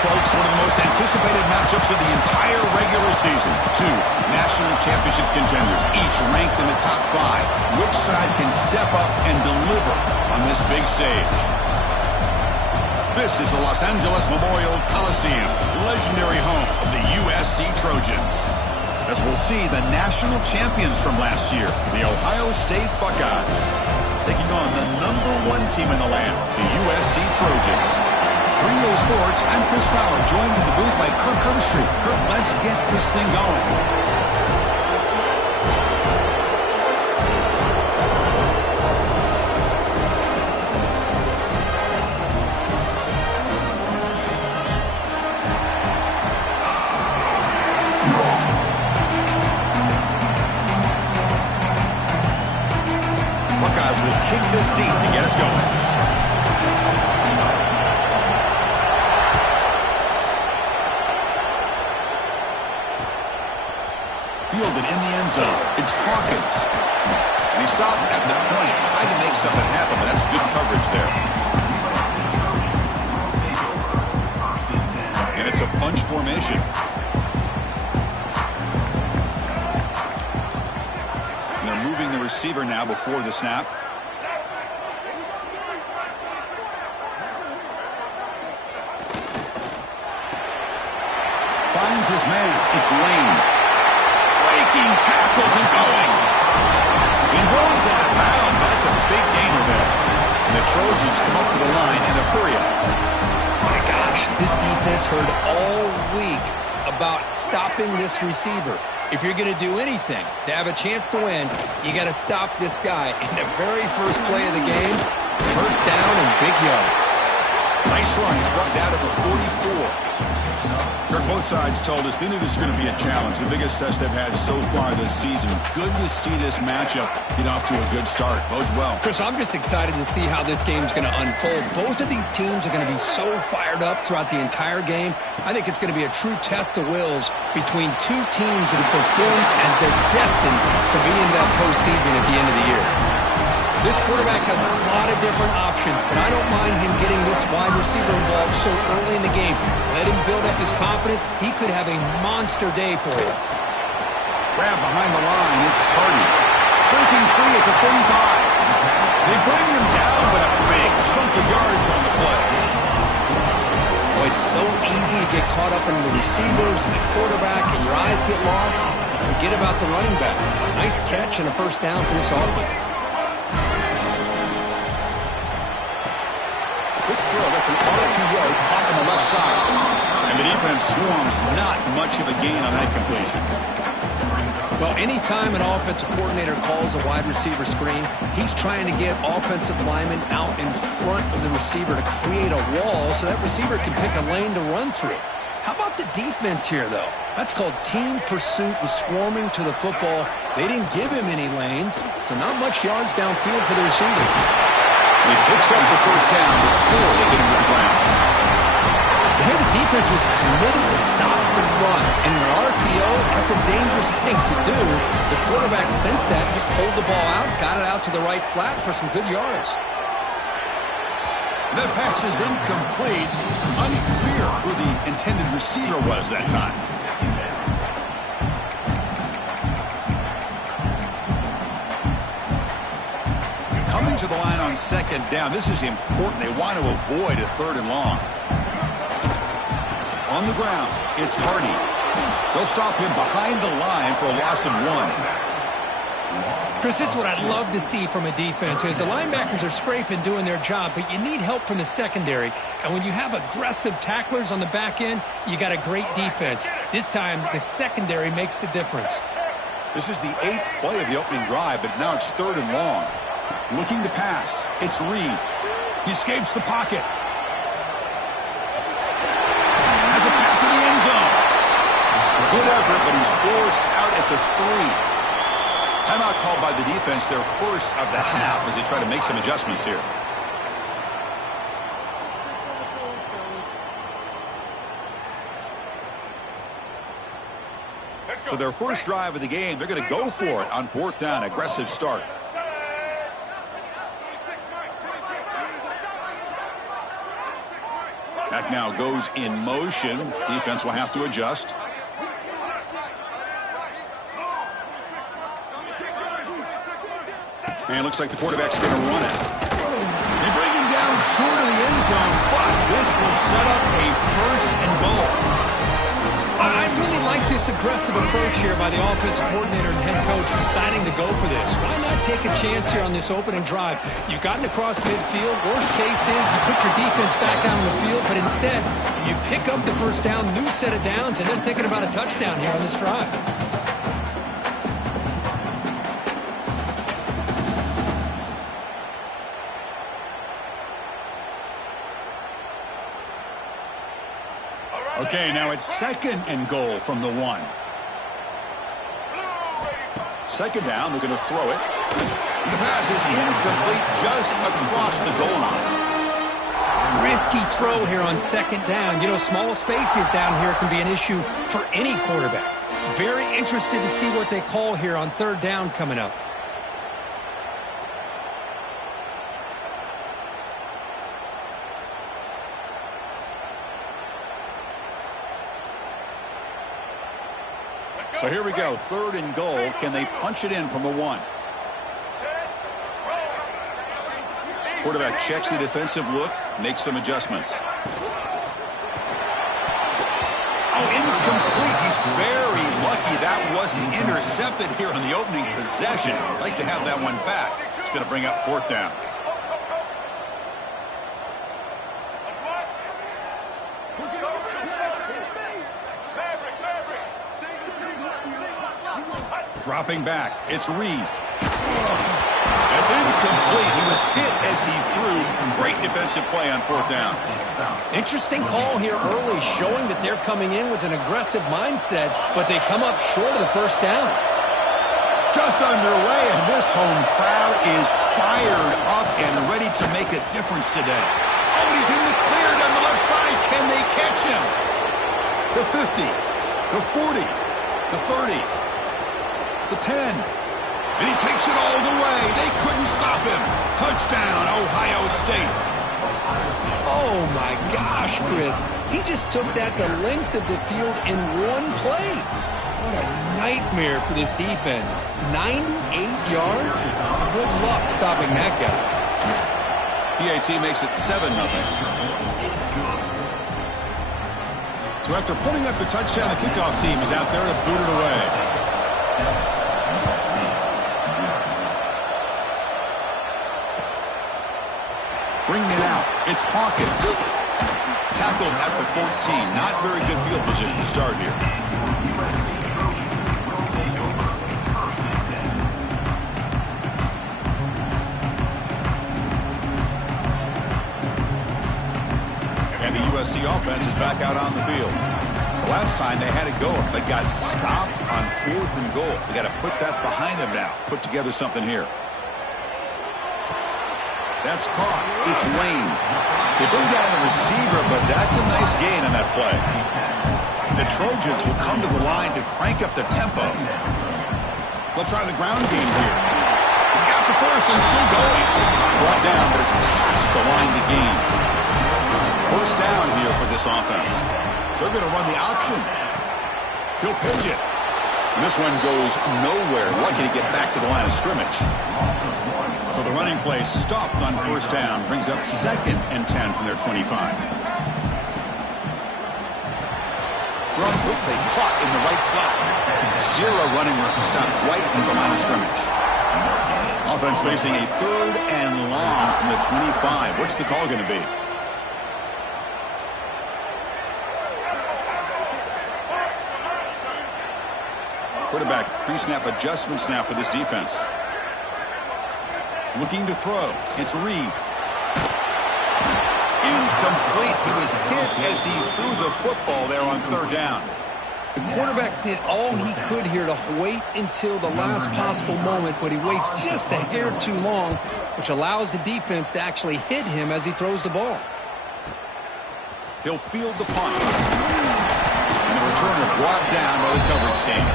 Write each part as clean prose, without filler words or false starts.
folks, one of the most anticipated matchups of the entire regular season. Two national championship contenders, each ranked in the top 5. Which side can step up and deliver on this big stage? This is the Los Angeles Memorial Coliseum, legendary home of the USC Trojans, as we'll see the national champions from last year, the Ohio State Buckeyes, taking on the #1 team in the land, the USC Trojans. Green Day Sports, I'm Chris Fowler, joined in the booth by Kirk Herbstreit. Kirk, let's get this thing going. Buckeyes will kick this deep to get us going. Fielded in the end zone. It's Hawkins. And he stopped at the 20. Tried to make something happen, but that's good coverage there. And it's a bunch formation. And they're moving the receiver now before the snap. Finds his man. It's Lane. Tackles and going. He runs out of bounds. That's a big gainer there. And the Trojans come up to the line in a hurry-up. My gosh, this defense heard all week about stopping this receiver. If you're going to do anything to have a chance to win, you got to stop this guy. In the very first play of the game, first down and big yards. Nice run. He's brought down to the 44. Kirk, both sides told us they knew this was going to be a challenge, the biggest test they've had so far this season. Good to see this matchup get off to a good start. Bodes well. Chris, I'm just excited to see how this game's going to unfold. Both of these teams are going to be so fired up throughout the entire game. I think it's going to be a true test of wills between two teams that have performed as they're destined to be in that postseason at the end of the year. This quarterback has a lot of different options, but I don't mind him getting this wide receiver involved so early in the game. Let him build up his confidence. He could have a monster day for you. Grab behind the line. It's Hardy. Breaking free at the 35. They bring him down with a big chunk of yards on the play. Oh, it's so easy to get caught up in the receivers and the quarterback, and your eyes get lost. Forget about the running back. Nice catch and a first down for this offense. Quick throw, that's an RPO caught on the left side. And the defense swarms, not much of a gain on that completion. Well, anytime an offensive coordinator calls a wide receiver screen, he's trying to get offensive linemen out in front of the receiver to create a wall so that receiver can pick a lane to run through. How about the defense here, though? That's called team pursuit and swarming to the football. They didn't give him any lanes, so not much yards downfield for the receiver. He picks up the first down before they get him to the ground. Here the defense was committed to stop the run. And in an RPO, that's a dangerous thing to do. The quarterback sensed that, just pulled the ball out, got it out to the right flat for some good yards. That pass is incomplete. Unclear who the intended receiver was that time. Coming to the line on second down. This is important. They want to avoid a third and long. On the ground, it's Hardy. They'll stop him behind the line for a loss of 1. Chris, this is what I'd love to see from a defense is the linebackers are scraping, doing their job, but you need help from the secondary. And when you have aggressive tacklers on the back end, you got a great defense. This time, the secondary makes the difference. This is the 8th play of the opening drive, but now it's third and long. Looking to pass. It's Reed. He escapes the pocket. Has a path to the end zone. Good effort, but he's forced out at the 3. Timeout called by the defense, their first of the half, as they try to make some adjustments here. So their first drive of the game, they're going to go for it on 4th down. Aggressive start. Back now goes in motion. Defense will have to adjust. And it looks like the quarterback's going to run it. They bring him down short of the end zone, but this will set up a first and goal. I really like this aggressive approach here by the offensive coordinator and head coach deciding to go for this. Why not take a chance here on this opening drive? You've gotten across midfield. Worst case is you put your defense back out on the field, but instead you pick up the first down, new set of downs, and then thinking about a touchdown here on this drive. Okay, now it's second and goal from the 1. Second down, they're going to throw it. The pass is incomplete just across the goal line. Risky throw here on second down. You know, small spaces down here can be an issue for any quarterback. Very interested to see what they call here on third down coming up. So here we go, third and goal. Can they punch it in from the 1? Quarterback checks the defensive look, makes some adjustments. Oh, incomplete. He's very lucky that wasn't intercepted here on the opening possession. I'd like to have that one back. It's going to bring up fourth down. Dropping back, it's Reed. That's incomplete. He was hit as he threw. Great defensive play on fourth down. Interesting call here early, showing that they're coming in with an aggressive mindset, but they come up short of the first down. Just underway, and this home crowd is fired up and ready to make a difference today. Oh, and he's in the clear down the left side. Can they catch him? The 50, the 40, the 30. The 10. And he takes it all the way. They couldn't stop him. Touchdown, Ohio State. Oh, my gosh, Chris. He just took that the length of the field in one play. What a nightmare for this defense. 98 yards? Good luck stopping that guy. PAT makes it 7-0. So after putting up the touchdown, the kickoff team is out there to boot it away. Bring it out. It's Hawkins. Tackled at the 14. Not very good field position to start here. And the USC offense is back out on the field. The last time they had it go, but got stopped on 4th and goal. They got to put that behind them now. Put together something here. That's caught. It's Wayne. They bring down the receiver, but that's a nice gain on that play. The Trojans will come to the line to crank up the tempo. They'll try the ground game here. He's got the first and still going. Brought down, but it's past the line to gain. First down here for this offense. They're going to run the option. He'll pitch it. And this one goes nowhere. Lucky to get back to the line of scrimmage. So the running play stopped on first down. Brings up 2nd and 10 from their 25. Thrown quickly, caught in the right flat. Zero running room. Stopped right at the line of scrimmage. Offense facing a 3rd and long from the 25. What's the call going to be? Quarterback pre-snap adjustments now for this defense. Looking to throw. It's Reed. Incomplete. He was hit as he threw the football there on 3rd down. The quarterback did all he could here to wait until the last possible moment, but he waits just a hair too long, which allows the defense to actually hit him as he throws the ball. He'll field the punt. And the returner brought down by the coverage team.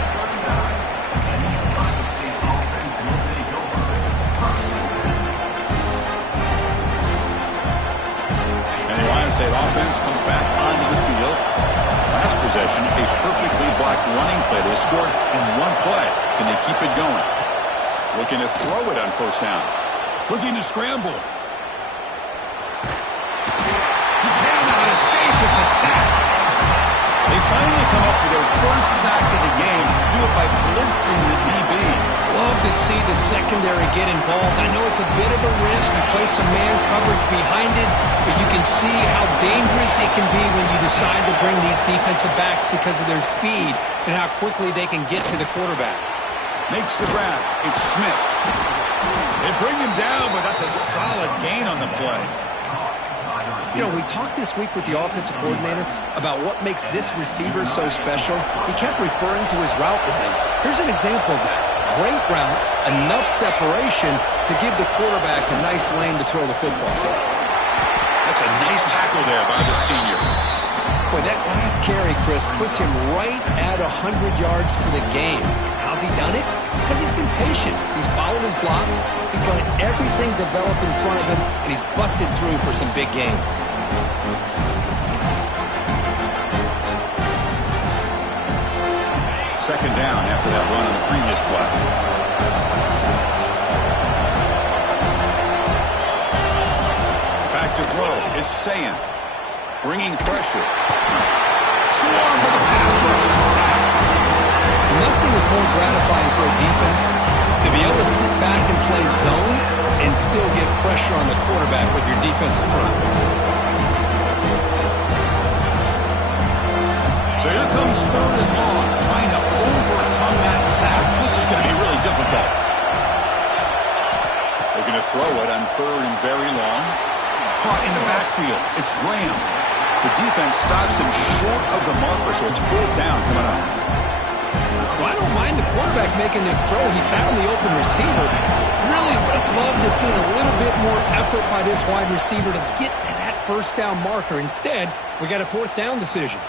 State offense comes back running play. They scored in one play. Can they keep it going? Looking to throw it on first down. Looking to scramble. He cannot escape. It's a sack. They finally come up with their first sack of the game. Do it by blitzing the DB. Love to see the secondary get involved. I know it's a bit of a risk. You play some man coverage behind it, but you can see how dangerous it can be when you decide to bring these defensive backs because of their speed and how quickly they can get to the quarterback. Makes the grab. It's Smith. They bring him down, but that's a solid gain on the play. You know, we talked this week with the offensive coordinator about what makes this receiver so special. He kept referring to his route running. Here's an example of that. Great route, enough separation to give the quarterback a nice lane to throw the football. That's a nice tackle there by the senior. Boy, that last carry, Chris, puts him right at 100 yards for the game. How's he done it? Because he's been patient. He's followed his blocks. He's let everything develop in front of him, and he's busted through for some big gains. Second down after that run on the previous play. Back to throw. It's Sayan. Bringing pressure. Swarm with a pass rush. Sack. Nothing is more gratifying for a defense to be able to sit back and play zone and still get pressure on the quarterback with your defensive front. So here comes third and long, trying to overcome that sack. This is going to be really difficult. They're going to throw it on third and very long. Caught in the backfield. It's Graham. The defense stops him short of the marker, so it's fourth down coming up. Well, I don't mind the quarterback making this throw. He found the open receiver. Really would have loved to see a little bit more effort by this wide receiver to get to that first down marker. Instead, we got a fourth down decision.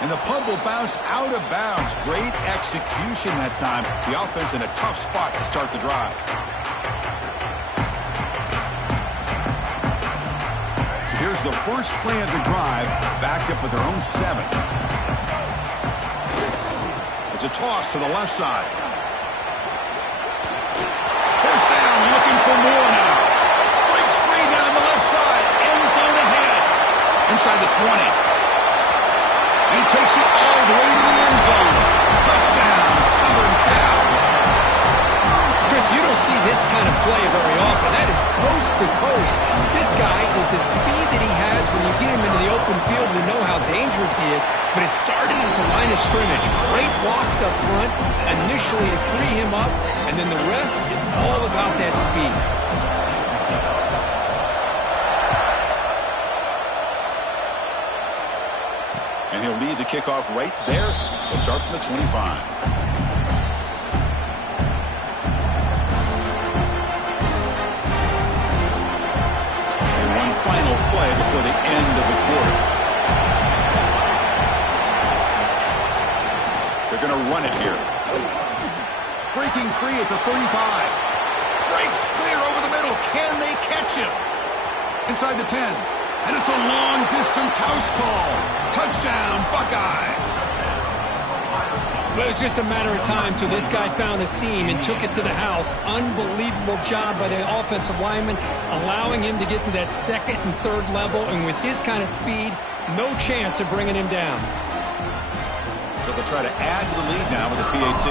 And the punt will bounce out of bounds. Great execution that time. The offense in a tough spot to start the drive. So here's the first play of the drive, backed up with their own 7. It's a toss to the left side. First down, looking for more now. Breaks free down the left side. End zone ahead. Inside the 20. He takes it all the way to the end zone. Touchdown, Southern Cal. Chris, you don't see this kind of play very often. That is coast to coast. This guy, with the speed that he has, when you get him into the open field, we know how dangerous he is, but it started at the line of scrimmage. Great blocks up front, initially to free him up, and then the rest is all about that speed. And he'll lead the kickoff right there. We'll start from the 25. And one final play before the end of the quarter. They're going to run it here. Breaking free at the 35. Breaks clear over the middle. Can they catch him? Inside the 10. And it's a long-distance house call. Touchdown, Buckeyes. But it was just a matter of time till this guy found a seam and took it to the house. Unbelievable job by the offensive lineman, allowing him to get to that second and third level. And with his kind of speed, no chance of bringing him down. So they'll try to add to the lead now with the PAT.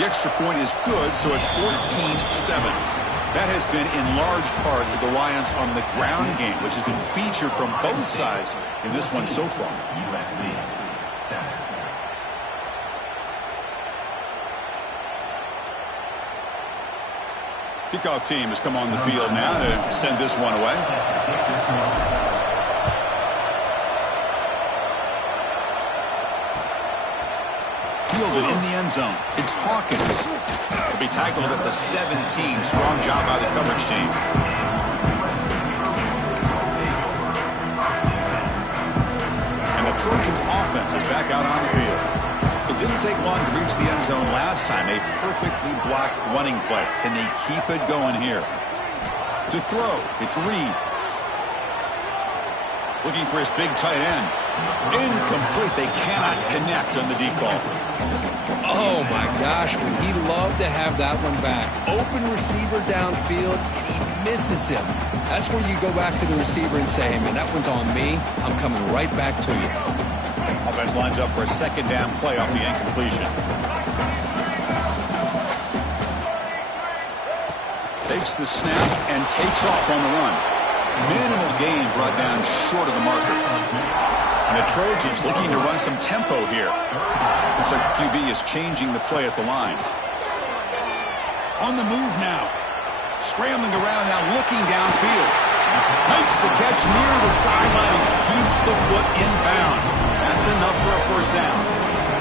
The extra point is good, so it's 14-7. That has been in large part the reliance on the ground game, which has been featured from both sides in this one so far. USC 7. Kickoff team has come on the field now to send this one away. Fielded in the end zone. It's Hawkins. He'll be tackled at the 17. Strong job by the coverage team. And the Trojans' offense is back out on the field. It didn't take long to reach the end zone last time. A perfectly blocked running play. Can they keep it going here? To throw, it's Reed. Looking for his big tight end. Incomplete. They cannot connect on the deep ball. Oh, my gosh, would he love to have that one back. Open receiver downfield, and he misses him. That's where you go back to the receiver and say, hey, man, that one's on me. I'm coming right back to you. Offense lines up for a second down play off the incompletion. Takes the snap and takes off on the run. Minimal gain brought down short of the marker. And the Trojans looking to run some tempo here. Looks like the QB is changing the play at the line. On the move now. Scrambling around now, looking downfield. Makes the catch near the sideline and keeps the foot in bounds. That's enough for a first down.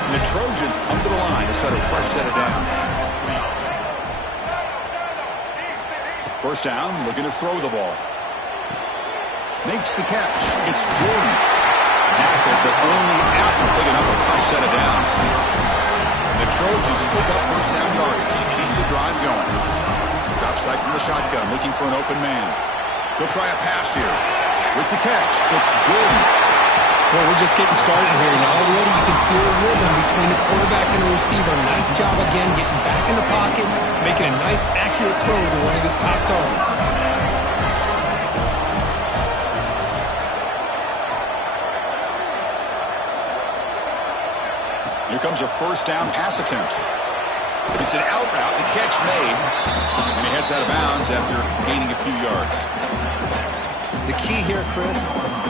And the Trojans come to the line to set a fresh set of downs. First down, looking to throw the ball. Makes the catch. It's Jordan. Tackled, but only after picking up a fresh set of downs. The Trojans pick up first down yardage to keep the drive going. Drops back from the shotgun, looking for an open man. He'll try a pass here. With the catch, it's Jordan. Well, we're just getting started here. Now already you can feel a rhythm between the quarterback and the receiver. Nice job again getting back in the pocket, making a nice accurate throw to one of his top targets. Here comes a first down pass attempt. It's an out route, the catch made, and he heads out of bounds after gaining a few yards. The key here, Chris,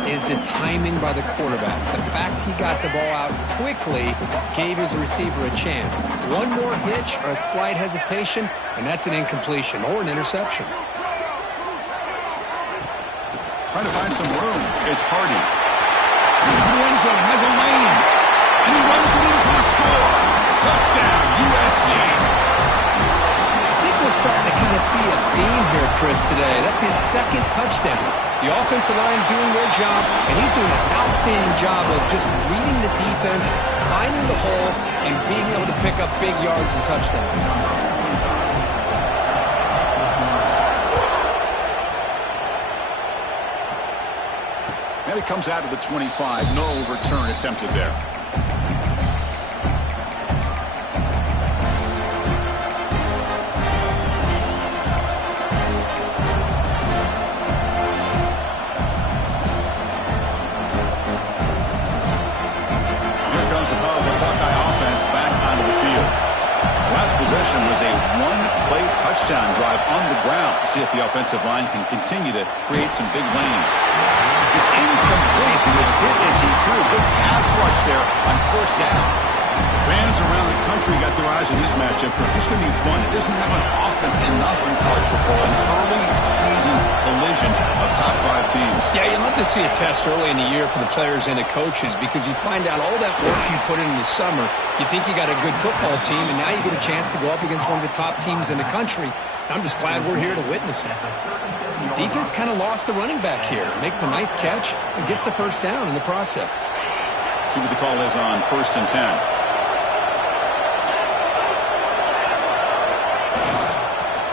is the timing by the quarterback. The fact he got the ball out quickly gave his receiver a chance. One more hitch or a slight hesitation, and that's an incompletion or an interception. Trying to find some room. It's Hardy. The end zone has a lane, and he runs it in for the score. Touchdown, USC. I think we're starting to kind of see a theme here, Chris, today. That's his second touchdown. The offensive line doing their job, and he's doing an outstanding job of just reading the defense, finding the hole, and being able to pick up big yards and touchdowns. And it comes out of the 25. No return attempted there. Possession was a one-play touchdown drive on the ground. See if the offensive line can continue to create some big lanes. It's incomplete. He was hit as he threw a good pass rush there on first down. Fans around the country got their eyes on this matchup. This is going to be fun. It doesn't happen often enough in college football. An early season collision of top 5 teams. Yeah, you love to see a test early in the year for the players and the coaches because you find out all that work you put in the summer. You think you got a good football team, and now you get a chance to go up against one of the top teams in the country. I'm just glad we're here to witness it. Defense kind of lost a running back here. Makes a nice catch and gets the first down in the process. See what the call is on 1st and 10.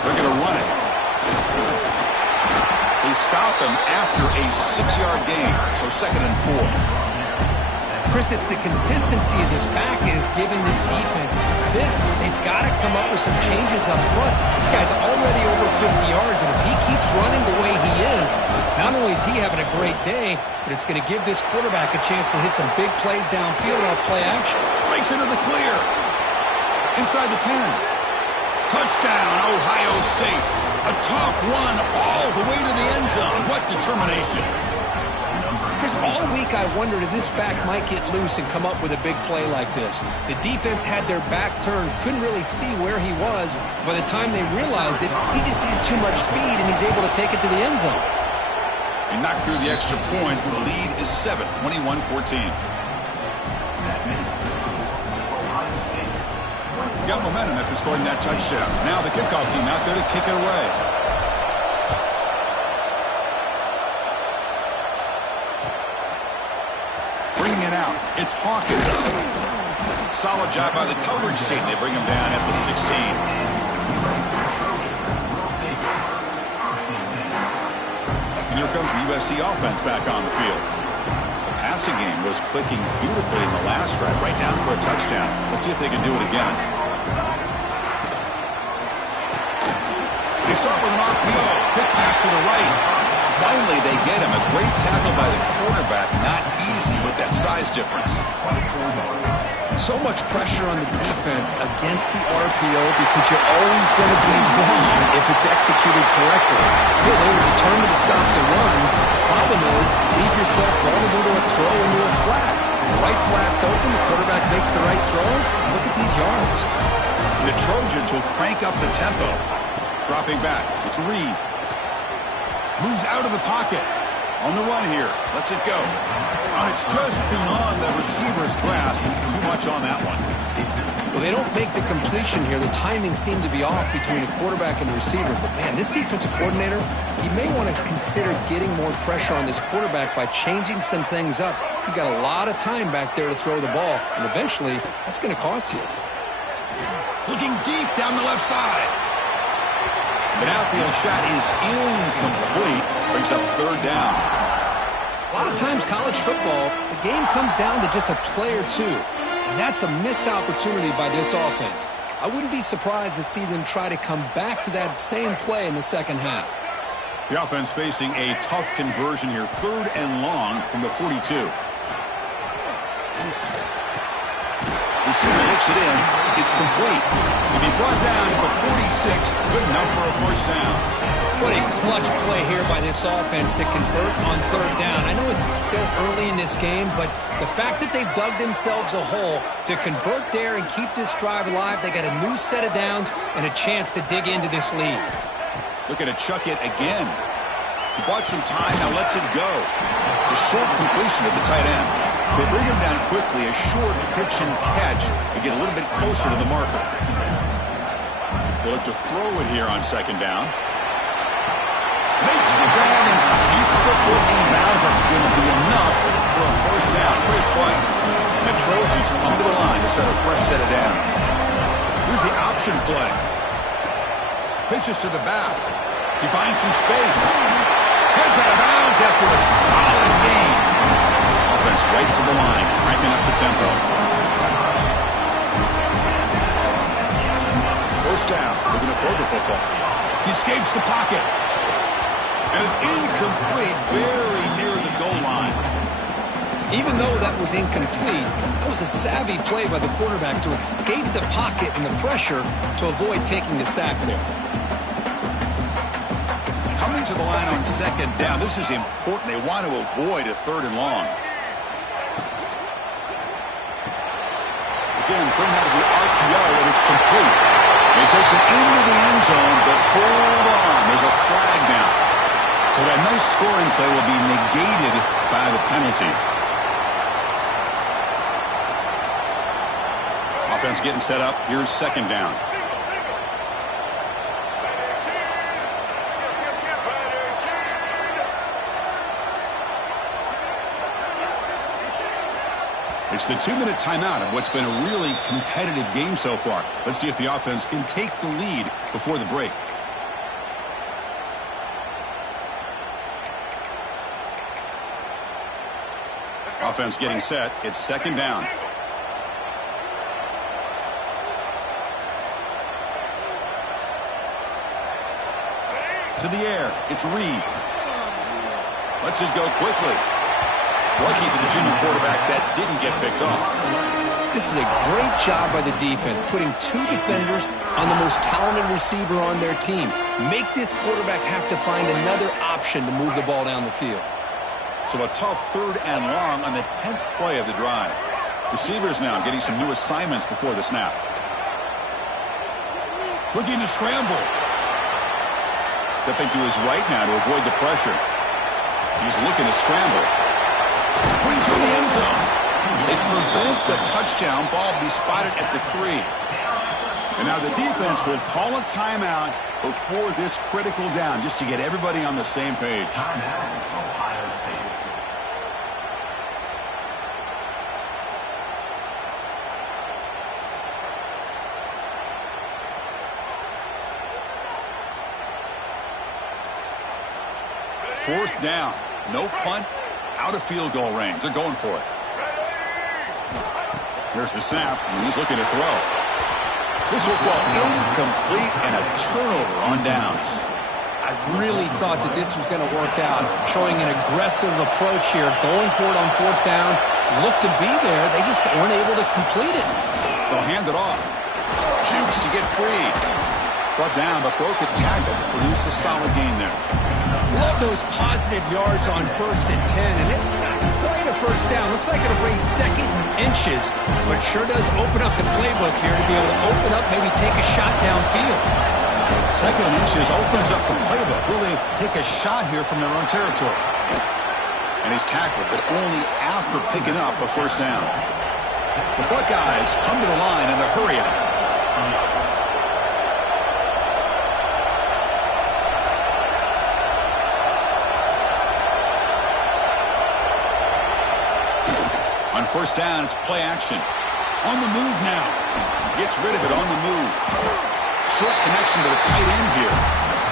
They're going to run it. They stop him after a 6-yard gain, so 2nd and 4. Chris, it's the consistency of this pack is giving this defense fits. They've got to come up with some changes up front. This guy's already over 50 yards, and if he keeps running the way he is, not only is he having a great day, but it's going to give this quarterback a chance to hit some big plays downfield off play action. Breaks into the clear. Inside the 10. Touchdown, Ohio State. A tough run all the way to the end zone. What determination. Chris, all week I wondered if this back might get loose and come up with a big play like this. The defense had their back turned, couldn't really see where he was. By the time they realized it, he just had too much speed, and he's able to take it to the end zone. He knocked through the extra point. The lead is 7, 21-14. Got momentum after scoring that touchdown. Now the kickoff team out there to kick it away. Bringing it out. It's Hawkins. Solid job by the coverage team. They bring him down at the 16. And here comes the USC offense back on the field. The pass passing game was clicking beautifully in the last drive, right down for a touchdown. Let's see if they can do it again. They start with an RPO. Quick pass to the right. Finally, they get him. A great tackle by the quarterback. Not easy with that size difference. So much pressure on the defense against the RPO because you're always going to be wrong if it's executed correctly. Here, they were determined to stop the run. Problem is, leave yourself vulnerable to a throw into a flat. The right flat's open, the quarterback makes the right throw. Look at these yards. The Trojans will crank up the tempo. Dropping back, it's Reed. Moves out of the pocket. On the run here. Lets it go. And it's just beyond the receiver's grasp. Too much on that one. Well, they don't make the completion here. The timing seemed to be off between the quarterback and the receiver. But, man, this defensive coordinator, he may want to consider getting more pressure on this quarterback by changing some things up. He's got a lot of time back there to throw the ball. And eventually, that's going to cost you. Looking deep down the left side. An outfield shot is incomplete. Brings up third down. A lot of times college football, the game comes down to just a play or two. And that's a missed opportunity by this offense. I wouldn't be surprised to see them try to come back to that same play in the second half. The offense facing a tough conversion here. Third and long from the 42. Receiver looks it in. It's complete. He'll be brought down at the 46. Good enough for a first down. What a clutch play here by this offense to convert on third down. I know it's still early in this game, but the fact that they've dug themselves a hole to convert there and keep this drive alive, they got a new set of downs and a chance to dig into this lead. Looking to chuck it again. He bought some time, now lets it go. The short completion of the tight end. They bring him down quickly, a short pitch and catch to get a little bit closer to the marker. They look to throw it here on second down. Makes the grab and keeps the foot in bounds. That's going to be enough for a first down. Great play. The Trojans come to the line to set a fresh set of downs. Here's the option play. Pitches to the back. He finds some space. Heads out of bounds after a solid gain. Offense right to the line, cranking up the tempo. First down, looking to throw the football. He escapes the pocket. And it's incomplete, very near the goal line. Even though that was incomplete, that was a savvy play by the quarterback to escape the pocket and the pressure to avoid taking the sack there. Coming to the line on second down, this is important. They want to avoid a third and long. Again, thrown out of the RPO, and it's complete. He takes it into the end zone, but hold on. There's a flag now. So that nice scoring play will be negated by the penalty. Offense getting set up. Here's second down. It's the 2-minute timeout of what's been a really competitive game so far. Let's see if the offense can take the lead before the break. Offense getting set. It's second down. To the air. It's Reed. Lets it go quickly. Lucky for the junior quarterback that didn't get picked off. This is a great job by the defense, putting two defenders on the most talented receiver on their team. Make this quarterback have to find another option to move the ball down the field. So a tough third and long on the 10th play of the drive. Receivers now getting some new assignments before the snap. Looking to scramble. Stepping to his right now to avoid the pressure. He's looking to scramble. Putting to the end zone. They prevent the touchdown. Ball be spotted at the 3. And now the defense will call a timeout before this critical down, just to get everybody on the same page. Fourth down. No punt, out of field goal range. They're going for it. Here's the snap, and he's looking to throw. This will fall incomplete and a turnover on downs. I really thought that this was going to work out, showing an aggressive approach here, going for it on fourth down. Looked to be there. They just weren't able to complete it. They'll hand it off. Jukes to get free. Brought down, but broke a tackle to produce a solid gain there. Love those positive yards on 1st and 10, and it's not quite a first down. Looks like it'll bring 2nd and inches, but sure does open up the playbook here to be able to open up, maybe take a shot downfield. 2nd and inches opens up the playbook. Will they take a shot here from their own territory? And he's tackled, but only after picking up a first down. The Buckeyes come to the line in the hurry up. On first down, it's play action. On the move now. Gets rid of it on the move. Short connection to the tight end here.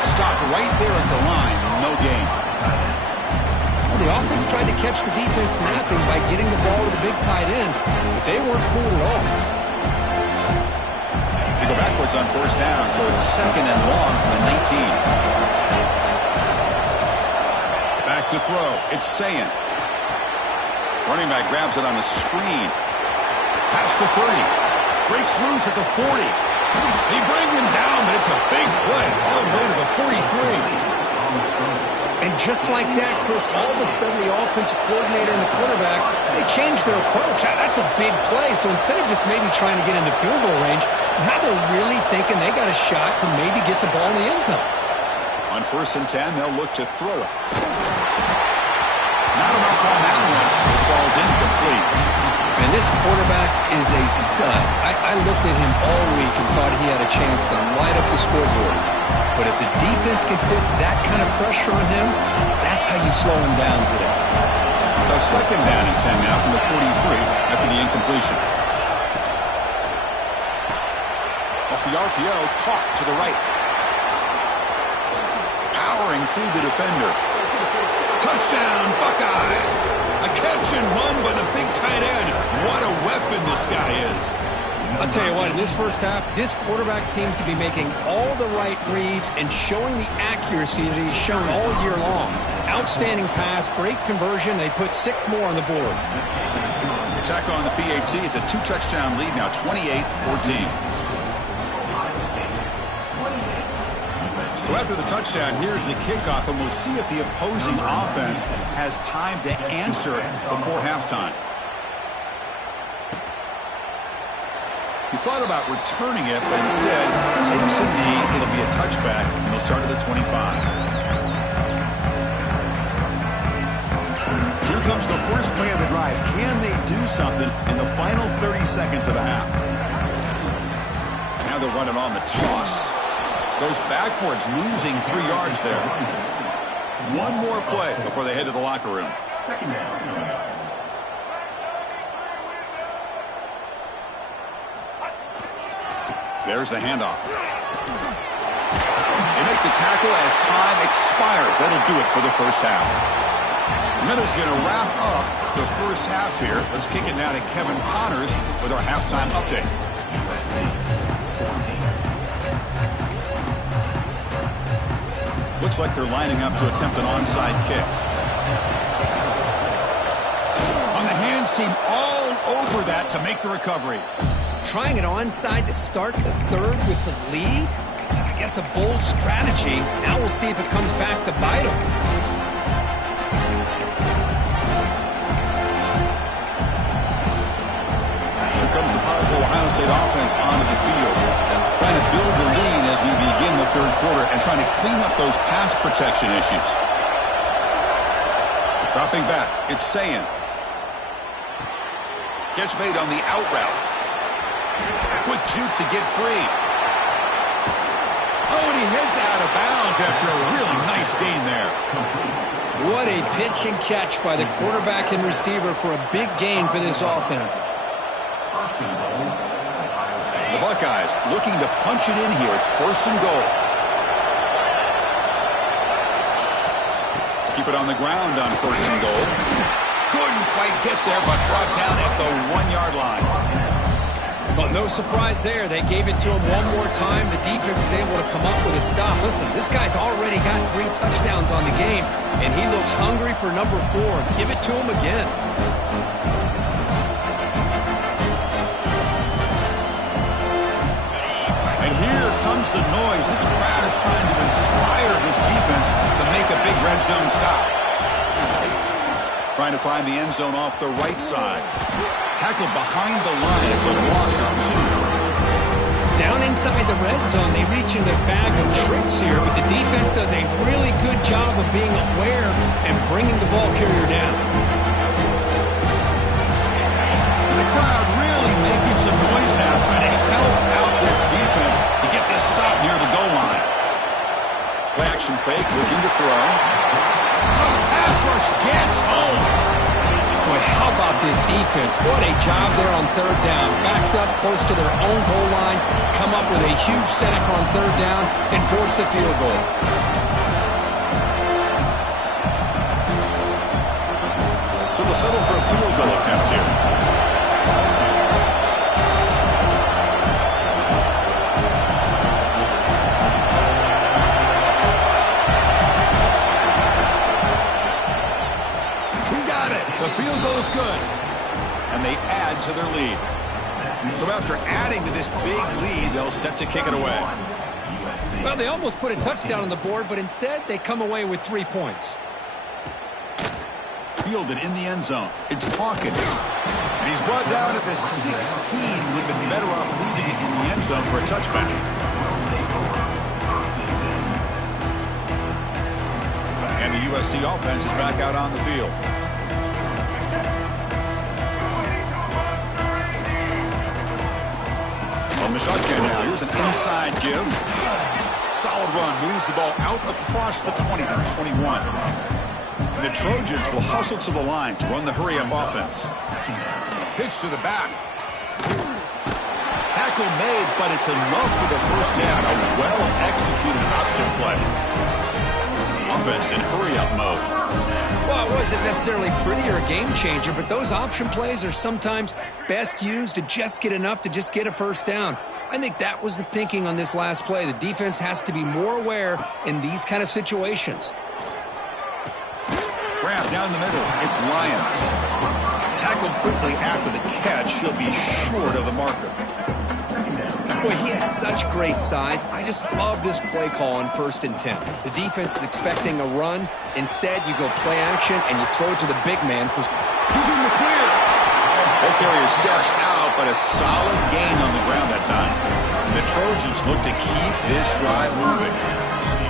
Stopped right there at the line. No gain. Well, the offense tried to catch the defense napping by getting the ball to the big tight end, but they weren't fooled at all. They go backwards on first down, so it's 2nd and long from the 19. Back to throw. It's Sayin. Running back grabs it on the screen. Past the 30. Breaks loose at the 40. He brings him down, but it's a big play all the way to the 43. And just like that, Chris, all of a sudden the offensive coordinator and the quarterback, they changed their approach. That's a big play. So instead of just maybe trying to get into field goal range, now they're really thinking they got a shot to maybe get the ball in the end zone. On 1st and 10, they'll look to throw it. Not enough on that one. The ball's incomplete. And this quarterback is a stud. I looked at him all week and thought he had a chance to light up the scoreboard. But if the defense can put that kind of pressure on him, that's how you slow him down today. So 2nd down and 10 now from the 43 after the incompletion. Off the RPO, caught to the right. Powering through the defender. Touchdown, Buckeyes! A catch and run by the big tight end. What a weapon this guy is. I'll tell you what, in this first half, this quarterback seems to be making all the right reads and showing the accuracy that he's shown all year long. Outstanding pass, great conversion. They put 6 more on the board. Attack on the PAT. It's a 2-touchdown lead now, 28-14. So after the touchdown, here's the kickoff, and we'll see if the opposing offense has time to answer before halftime. He thought about returning it, but instead takes a knee. It'll be a touchback, and they'll start at the 25. Here comes the first play of the drive. Can they do something in the final 30 seconds of the half? Now they're running on the toss. Goes backwards, losing 3 yards there. One more play before they head to the locker room. 2nd down. There's the handoff. They make the tackle as time expires. That'll do it for the first half. Miller's going to wrap up the first half here. Let's kick it now to Kevin Connors with our halftime update. Looks like they're lining up to attempt an onside kick. On the hands team all over that to make the recovery. Trying it onside to start the third with the lead? It's, I guess, a bold strategy. Now we'll see if it comes back to bite them. Here comes the powerful Ohio State offense onto the field. Trying to build the lead as we begin the third quarter and trying to clean up those pass protection issues. Dropping back, it's Sayin. Catch made on the out route. Quick juke to get free. Oh, and he heads out of bounds after a really nice gain there. What a pitch and catch by the quarterback and receiver for a big gain for this offense. The Buckeyes looking to punch it in here. It's 1st and goal. keep it on the ground on 1st and goal. Couldn't quite get there, but brought down at the 1-yard line. Well, no surprise there. They gave it to him one more time. The defense is able to come up with a stop. Listen, this guy's already got 3 touchdowns on the game, and he looks hungry for number 4. Give it to him again. And here comes the noise. This crowd is trying to inspire this defense to make a big red zone stop. Trying to find the end zone off the right side. Tackled behind the line. It's a loss of 2. Down inside the red zone, they reach in their bag of tricks here, but the defense does a really good job of being aware and bringing the ball carrier down. The crowd really making some noise now, trying to help out this defense to get this stop near the goal line. Play action fake, looking to throw. Oh, pass rush gets home. Boy, how about this defense? What a job there on 3rd down. Backed up close to their own goal line, come up with a huge sack on 3rd down, and force a field goal. So they'll settle for a field goal attempt here. The field goal is good, and they add to their lead. So after adding to this big lead, they'll set to kick it away. Well, they almost put a touchdown on the board, but instead they come away with 3 points. Fielded in the end zone. It's Hawkins. And he's brought down at the 16. Would have been better off leaving it in the end zone for a touchback. And the USC offense is back out on the field. On the shotgun now, here's an inside give. Solid run, moves the ball out across the 20 to the 21. And the Trojans will hustle to the line to run the hurry-up offense. Pitch to the back. Tackle made, but it's enough for the 1st down. A well-executed option play. Offense in hurry-up mode. Well, it wasn't necessarily pretty or a game changer, but those option plays are sometimes best used to just get enough to just get a 1st down. I think that was the thinking on this last play. The defense has to be more aware in these kind of situations. Grab down the middle. It's Lyons. Tackled quickly after the catch. He'll be short of the marker. Boy, he has such great size. I just love this play call on 1st and 10. The defense is expecting a run. Instead, you go play action, and you throw it to the big man. He's in the clear. Ball carrier steps out, but a solid gain on the ground that time. And the Trojans look to keep this drive moving.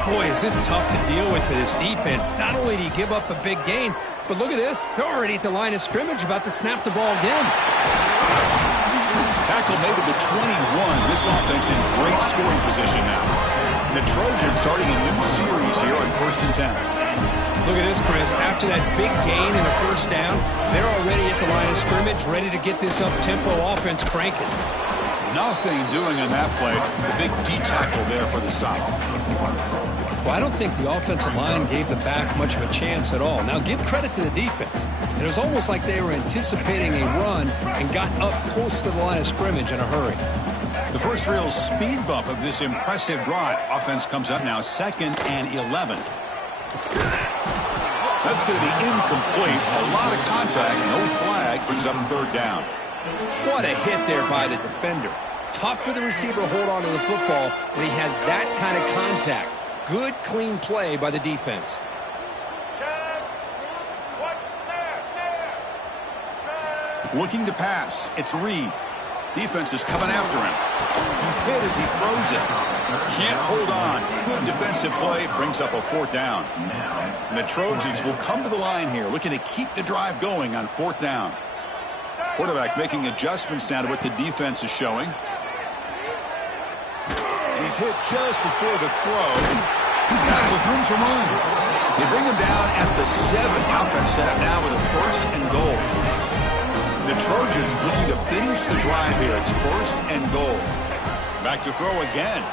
Boy, is this tough to deal with for this defense. Not only do you give up a big gain, but look at this. They're already at the line of scrimmage, about to snap the ball again. Tackle made at the 21. This offense in great scoring position now. The Trojans starting a new series here on 1st and 10. Look at this, Chris. After that big gain and a 1st down, they're already at the line of scrimmage, ready to get this up-tempo offense cranking. Nothing doing on that play. The big D-tackle there for the stop. Well, I don't think the offensive line gave the back much of a chance at all. Now, give credit to the defense. It was almost like they were anticipating a run and got up close to the line of scrimmage in a hurry. The first real speed bump of this impressive drive. Offense comes up now 2nd and 11. That's going to be incomplete. A lot of contact. No flag. Brings up 3rd down. What a hit there by the defender. Tough for the receiver to hold on to the football when he has that kind of contact. Good, clean play by the defense. Looking to pass. It's Reed. Defense is coming after him. He's hit as he throws it. Can't hold on. Good defensive play. Brings up a 4th down. And the Trojans will come to the line here, looking to keep the drive going on 4th down. Quarterback making adjustments now to what the defense is showing. He's hit just before the throw. He's got it with room to run. They bring him down at the 7. Offense set up now with a 1st and goal. The Trojans looking to finish the drive here. It's 1st and goal. Back to throw again.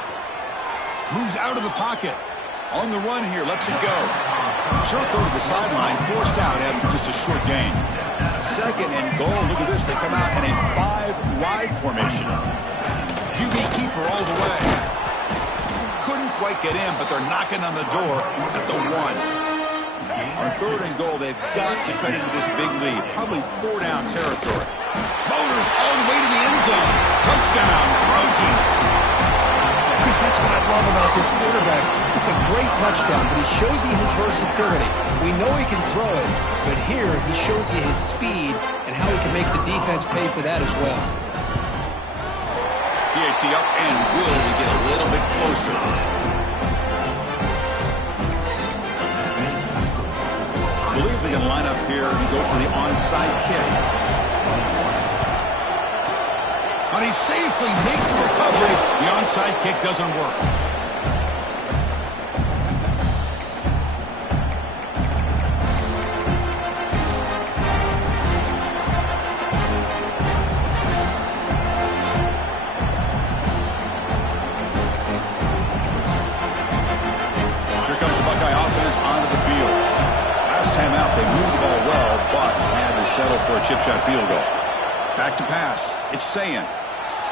Moves out of the pocket. On the run here, lets it go. Short throw to the sideline, forced out after just a short gain. Second and goal. Look at this. They come out in a 5-wide formation. QB keeper all the way. Couldn't quite get in, but they're knocking on the door at the 1. On third and goal, they've got to cut into this big lead. Probably 4-down territory. Motors all the way to the end zone. Touchdown, Trojans. Chris, that's what I love about this quarterback. It's a great touchdown, but he shows you his versatility. We know he can throw it, but here he shows you his speed and how he can make the defense pay for that as well. PAT up and will to get a little bit closer. I believe they can line up here and go for the onside kick. But he safely makes the recovery. The onside kick doesn't work. Here comes the Buckeye offense onto the field. Last time out, they moved the ball well, but had to settle for a chip shot field goal. Back to pass. It's Sayin.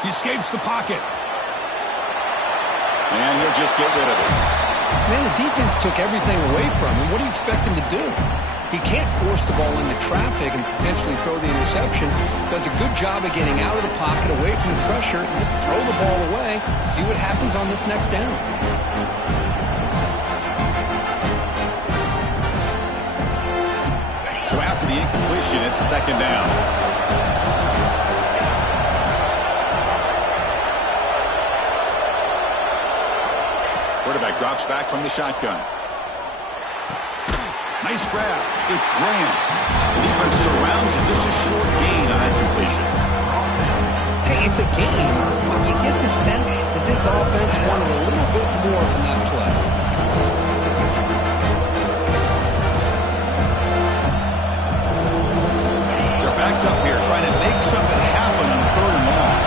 He escapes the pocket. And he'll just get rid of it. Man, the defense took everything away from him. What do you expect him to do? He can't force the ball into traffic and potentially throw the interception. Does a good job of getting out of the pocket, away from the pressure, and just throw the ball away. See what happens on this next down. So after the incompletion, it's second down. Quarterback drops back from the shotgun. Nice grab. It's Graham. The defense surrounds him. Just a short gain on that completion. Hey, it's a game, but you get the sense that this offense wanted a little bit more from that play. They're backed up here, trying to make something happen on third and long.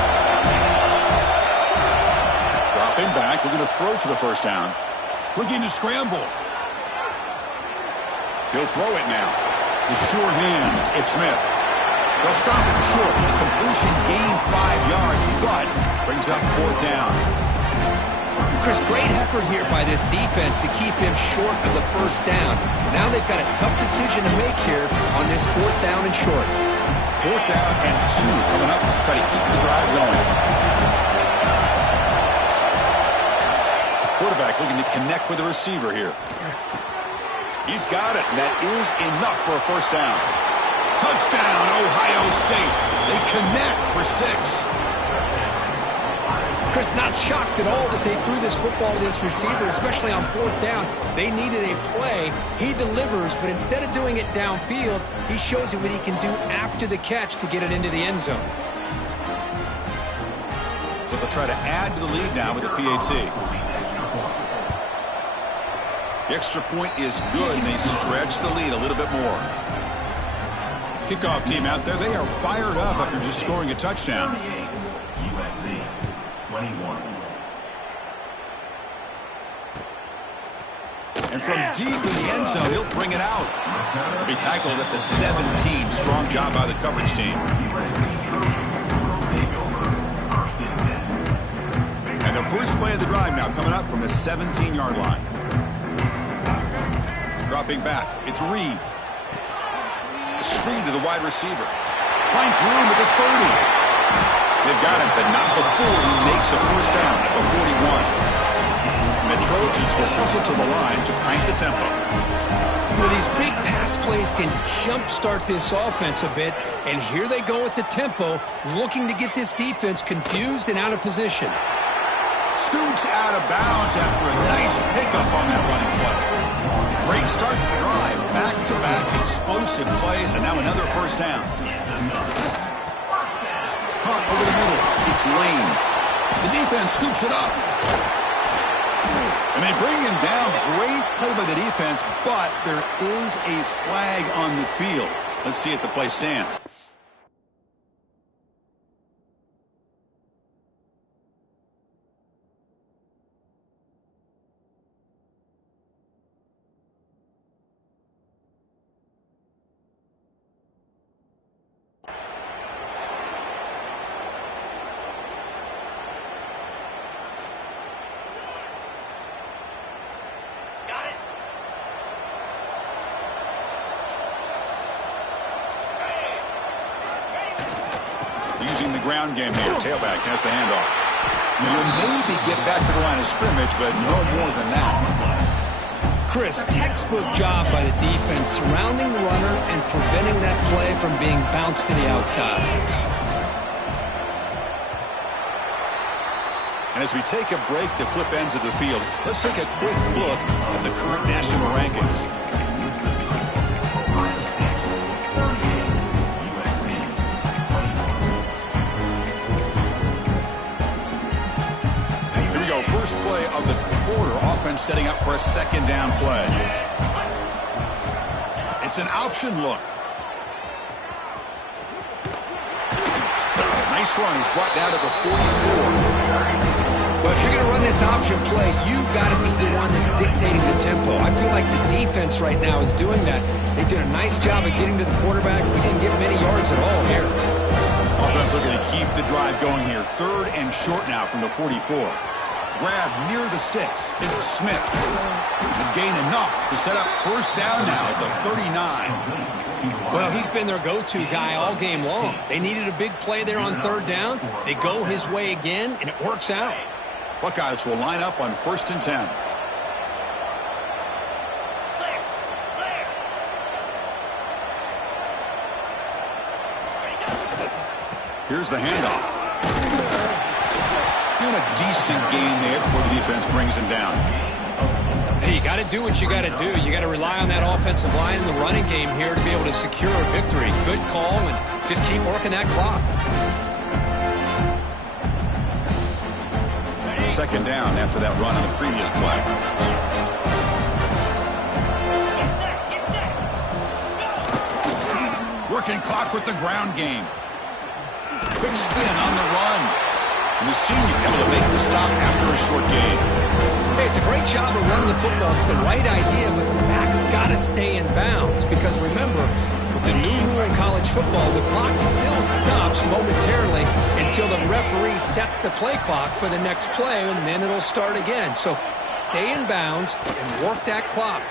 Dropping back, looking to throw for the first down. Looking to scramble. He'll throw it now. The sure hands, it's Smith. They'll stop him short. The completion gained 5 yards, but brings up fourth down. Chris, great effort here by this defense to keep him short of the first down. Now they've got a tough decision to make here on this fourth down and short. Fourth down and 2 coming up to try to keep the drive going. Quarterback looking to connect with the receiver here. He's got it, and that is enough for a first down. Touchdown, Ohio State. They connect for 6. Chris, not shocked at all that they threw this football to this receiver, especially on fourth down. They needed a play. He delivers, but instead of doing it downfield, he shows you what he can do after the catch to get it into the end zone. So they'll try to add to the lead now with the PAT. The extra point is good, and they stretch the lead a little bit more. Kickoff team out there, they are fired up after just scoring a touchdown. USC 21. And from deep in the end zone, he'll bring it out. He'll be tackled at the 17. Strong job by the coverage team. And the first play of the drive now coming up from the 17-yard line. Dropping back, it's Reed. A screen to the wide receiver. Finds room at the 30. They've got him, but not before he makes a first down at the 41. And the Trojans will hustle to the line to crank the tempo. Well, these big pass plays can jumpstart this offense a bit, and here they go at the tempo, looking to get this defense confused and out of position. Scoots out of bounds after a nice pickup on that running play. Great start to the drive. Back-to-back explosive plays, and now another first down. Caught over the middle. It's Lane. The defense scoops it up. And they bring him down. Great play by the defense, but there is a flag on the field. Let's see if the play stands. using the ground game here. Tailback has the handoff. He'll maybe get back to the line of scrimmage, but no more than that. Chris, textbook job by the defense surrounding the runner and preventing that play from being bounced to the outside. And as we take a break to flip ends of the field, let's take a quick look at the current national rankings. Here we go, first play of the quarter. Offense setting up for a second down play. It's an option look. Nice run. He's brought down to the 44. Well, if you're going to run this option play, you've got to be the one that's dictating the tempo. I feel like the defense right now is doing that. They did a nice job of getting to the quarterback. We didn't get many yards at all here. Offense looking to keep the drive going here. Third and short now from the 44. Grab near the sticks. It's Smith. And gain enough to set up first down now at the 39. Well, he's been their go-to guy all game long. They needed a big play there on third down. They go his way again, and it works out. Buckeyes will line up on 1st and 10. Here's the handoff. And a decent gain there before the defense brings him down. Hey, you got to do what you got to do. You got to rely on that offensive line in the running game here to be able to secure a victory. Good call, and just keep working that clock. Second down after that run on the previous play. Working clock with the ground game. Quick spin on the run. And the senior able to make the stop after a short gain. Hey, it's a great job of running the football. It's the right idea, but the back's got to stay in bounds. Because remember, with the new rule in college football, the clock still stops momentarily until the referee sets the play clock for the next play, and then it'll start again. So stay in bounds and work that clock.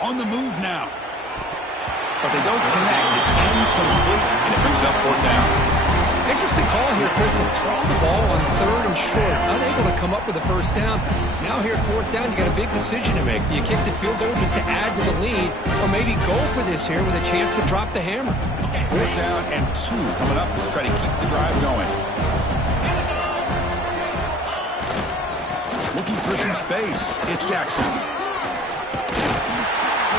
On the move now. But they don't connect. It's incomplete, and it brings up fourth down. Interesting call here, Chris, to throw the ball on third and short. Unable to come up with a first down. Now here at fourth down, you got a big decision to make. Do you kick the field goal just to add to the lead, or maybe go for this here with a chance to drop the hammer? Fourth down and 2 coming up as try to keep the drive going. Looking for some space. It's Jackson.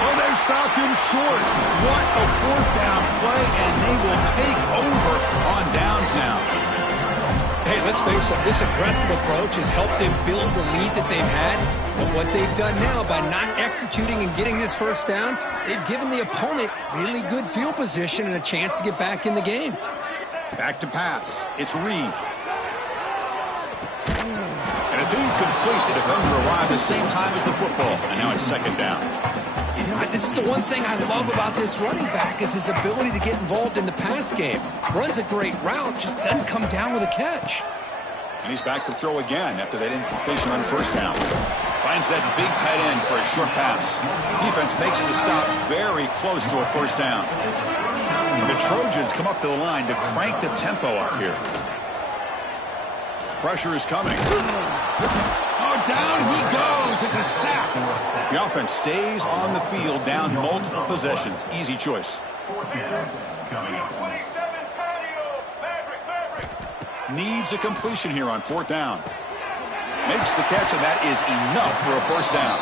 Oh, they've stopped him short. What a fourth down play, and they will take over on downs now. Hey, let's face it, this aggressive approach has helped them build the lead that they've had. But what they've done now by not executing and getting this first down, they've given the opponent really good field position and a chance to get back in the game. Back to pass. It's Reed. And it's incomplete. The defender arrived at the same time as the football. And now it's second down. You know, this is the one thing I love about this running back is his ability to get involved in the pass game. Runs a great route, just doesn't come down with a catch. And he's back to throw again after that incompletion on first down. Finds that big tight end for a short pass. Defense makes the stop very close to a first down. The Trojans come up to the line to crank the tempo up here. Pressure is coming. Oh, down he goes. It's a sack. The offense stays on the field, down multiple possessions. Easy choice. Needs a completion here on fourth down. Makes the catch, and that is enough for a first down.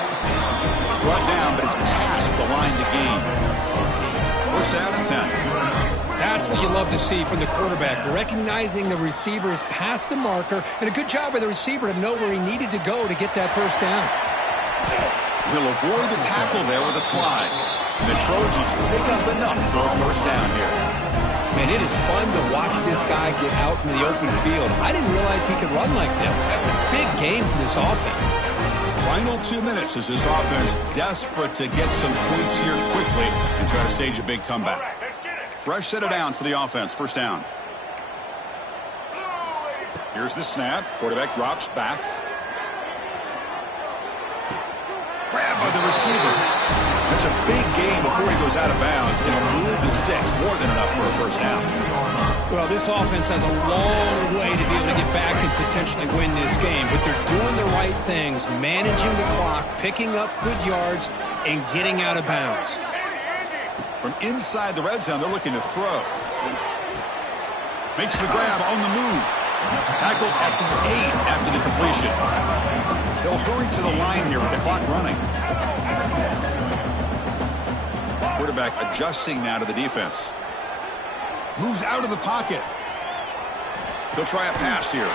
Brought down, but it's past the line to gain. First down and 10. That's what you love to see from the quarterback, recognizing the receiver's past the marker, and a good job by the receiver to know where he needed to go to get that first down. He'll avoid the tackle there with a slide. And the Trojans pick up enough for a first down here. Man, it is fun to watch this guy get out in the open field. I didn't realize he could run like this. That's a big game for this offense. Final 2 minutes as this offense desperate to get some points here quickly and try to stage a big comeback. Fresh set of downs for the offense. First down. Here's the snap. Quarterback drops back. Grab by the receiver. That's a big gain before he goes out of bounds. It'll move the sticks more than enough for a first down. Well, this offense has a long way to be able to get back and potentially win this game, but they're doing the right things, managing the clock, picking up good yards, and getting out of bounds. From inside the red zone, they're looking to throw. Makes the grab on the move. Tackled at the 8 after the completion. They'll hurry to the line here with the clock running. Quarterback adjusting now to the defense. Moves out of the pocket. He'll try a pass here.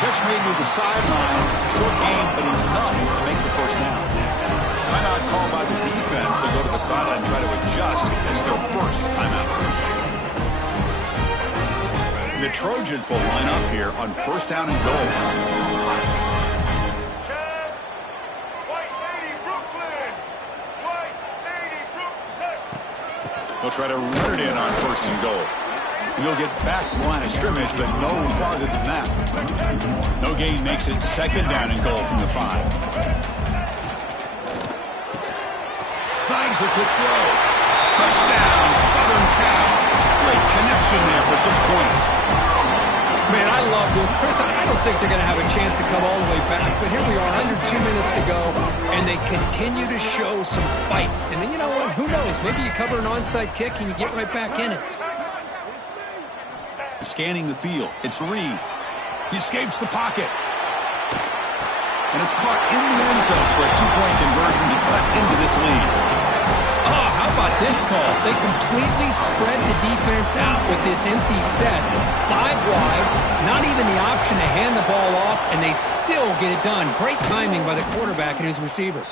Catch made to the sidelines. Short gain, but enough to make the first down. Timeout called by the defense. They'll go to the sideline and try to adjust. It's their first timeout. The Trojans will line up here on first down and goal. They'll try to run it in on first and goal. And he'll get back to the line of scrimmage, but no farther than that. No gain makes it second down and goal from the 5. Slides the quick throw. Touchdown, Southern Cal. Great connection there for 6 points. Man, I love this. Chris, I don't think they're going to have a chance to come all the way back, but here we are, under 2 minutes to go, and they continue to show some fight. And then, you know what? Who knows? Maybe you cover an onside kick and you get right back in it. Scanning the field. It's Reed. He escapes the pocket. And it's caught in the end zone for a 2-point conversion to cut into this lead. Oh, how about this call? They completely spread the defense out with this empty set. 5 wide, not even the option to hand the ball off, and they still get it done. Great timing by the quarterback and his receiver.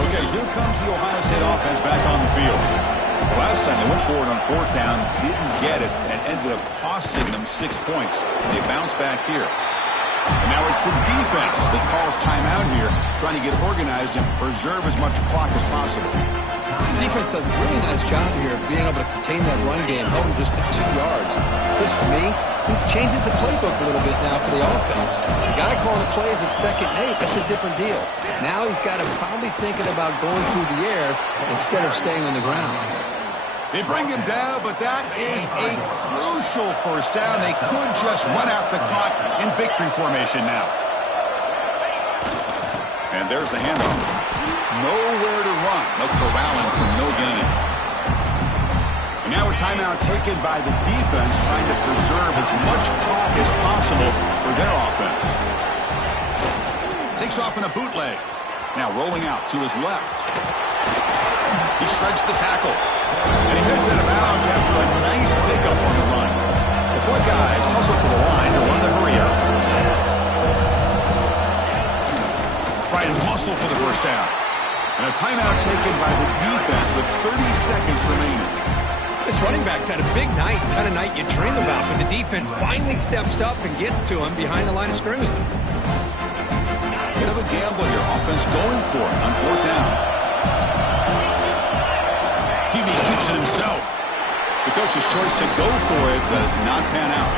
Okay, here comes the Ohio State offense back on the field. The last time they went forward on 4th down, didn't get it, and it ended up costing them 6 points. They bounce back here. And now it's the defense that calls timeout here, trying to get organized and preserve as much clock as possible. The defense does a really nice job here of being able to contain that run game, held just at 2 yards. Chris, to me, this changes the playbook a little bit now for the offense. The guy calling the plays at 2nd and 8, that's a different deal. Now he's got to probably thinking about going through the air instead of staying on the ground. They bring him down, but that is a crucial first down. They could just run out the clock in victory formation now. And there's the handoff. Nowhere to run. No corralling for no gain. And now a timeout taken by the defense, trying to preserve as much clock as possible for their offense. Takes off in a bootleg. Now rolling out to his left. He shreds the tackle. And he heads out of bounds after a nice pickup on the run. The Buckeyes hustle to the line to run the hurry up. Try and muscle for the first down. And a timeout taken by the defense with 30 seconds remaining. This running back's had a big night, kind of night you dream about, but the defense finally steps up and gets to him behind the line of scrimmage. Bit of a gamble here. Offense going for it on 4th down. He keeps it himself. The coach's choice to go for it does not pan out.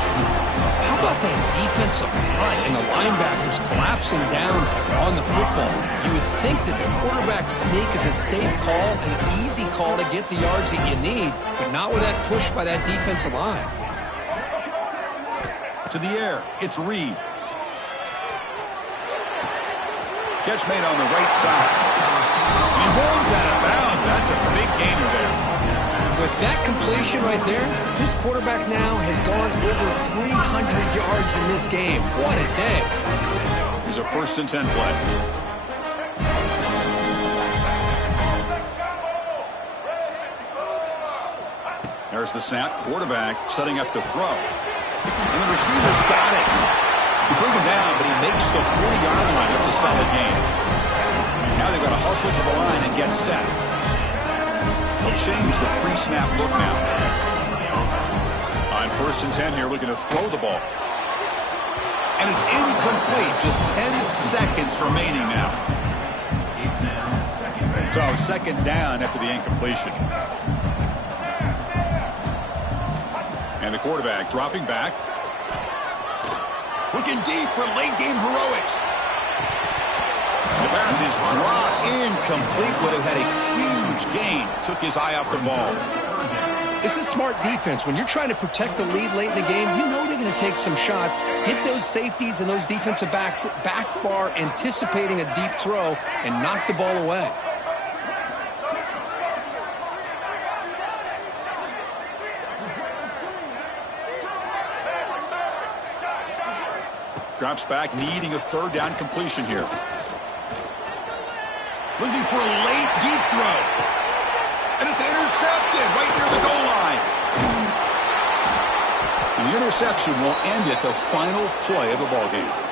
How about that defensive front and the linebackers collapsing down on the football? You would think that the quarterback sneak is a safe call, an easy call to get the yards that you need, but not with that push by that defensive line. To the air, it's Reed. Catch made on the right side. And he rolls out of bounds. That's a big gainer there. With that completion right there, this quarterback now has gone over 300 yards in this game. What a day. Here's a 1st and 10 play. There's the snap. Quarterback setting up to throw. And the receiver's got it. You bring him down, but he makes the 40-yard line. That's a solid gain. Now they've got to hustle to the line and get set. They'll change the pre-snap look now. On 1st and 10 here, looking to throw the ball. And it's incomplete. Just 10 seconds remaining now. So 2nd down after the incompletion. And the quarterback dropping back. Looking deep for late-game heroics. And the pass is dropped incomplete. Would have had a huge gain. Took his eye off the ball. This is smart defense. When you're trying to protect the lead late in the game, you know they're going to take some shots, hit those safeties and those defensive backs back far, anticipating a deep throw, and knock the ball away. Drops back, needing a third down completion here. Looking for a late, deep throw. And it's intercepted right near the goal line. The interception will end at the final play of the ballgame.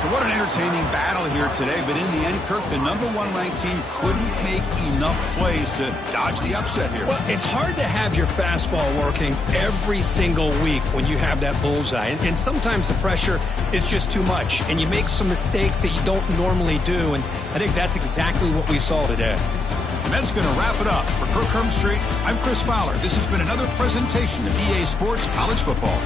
So what an entertaining battle here today, but in the end, Kirk, the #1 ranked team couldn't make enough plays to dodge the upset here. Well, it's hard to have your fastball working every single week when you have that bullseye, and sometimes the pressure is just too much, and you make some mistakes that you don't normally do, and I think that's exactly what we saw today. And that's going to wrap it up. For Kirk Hermstreet, I'm Chris Fowler. This has been another presentation of EA Sports College Football.